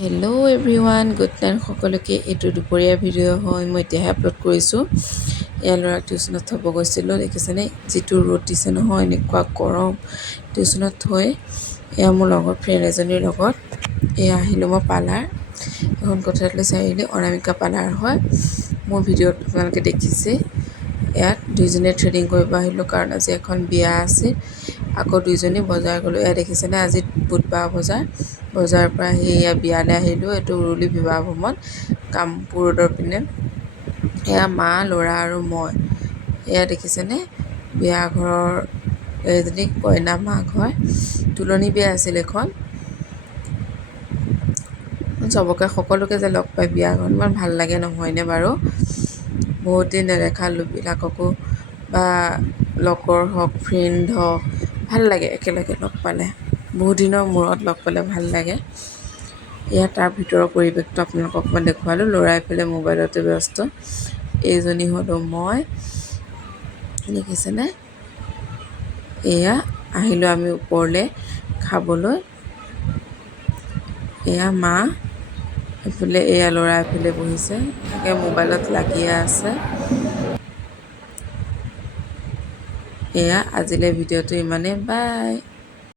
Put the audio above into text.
Hello' everyone, good night সকলোকে। এইটো দুপৰীয়াৰ ভিডিঅ' হয়, মই এতিয়াহে আপলোড কৰিছোঁ। এয়া ল'ৰাক টিউশ্যনত থ'ব গৈছিলোঁ, দেখিছেনে যিটো ৰ'দ দিছে নহয়, এনেকুৱা গৰম। টিউশ্যনত থৈ এয়া মোৰ লগৰ ফ্ৰেণ্ড এজনীৰ লগত এয়া আহিলোঁ মই পাৰ্লাৰ। এখন কঠাতলি চাৰিআলি অনামিকা পাৰ্লাৰ হয়। মোৰ ভিডিঅ'ত আপোনালোকে দেখিছে। ইয়াত দুইজনীয়ে থ্ৰেডিং কৰিব আহিলোঁ, কাৰণ আজি এখন বিয়া আছিল। আকৌ দুইজনী বজাৰ গ'লোঁ। এয়া দেখিছেনে আজি বুধবাৰ বজাৰৰ পৰা আহি এয়া বিয়ালৈ আহিলোঁ। এইটো উৰুলি বিবাহ ভৱন, কামপুৰ ৰোডৰ পিনে। এয়া মা, ল'ৰা আৰু মই। এয়া দেখিছেনে বিয়া ঘৰৰ এজনী কইনা মাক হয়। তুলনি বিয়া আছিল এইখন। চবকে সকলোকে যে লগ পাই বিয়াখন ইমান ভাল লাগে নহয়নে বাৰু। বহুত দিন নেদেখা লোকবিলাককো বা লগৰ হওক, ফ্ৰেণ্ড হওক, ভাল লাগে একেলগে লগ পালে। বহুত দিনৰ মূৰত লগ পালে ভাল লাগে। এয়া তাৰ ভিতৰৰ পৰিৱেশটো আপোনালোকক মই দেখুৱালোঁ। ল'ৰাই পেলাই মোবাইলতে ব্যস্ত। এইজনী হ'লোঁ মই, দেখিছেনে। এয়া আহিলোঁ আমি ওপৰলৈ খাবলৈ। এয়া মা, এইফালে এয়া ল'ৰা এফালে বহিছে, তাকে মোবাইলত লাগিয়ে আছে। এয়া আজিলৈ ভিডিঅ'টো ইমানেই, বাই।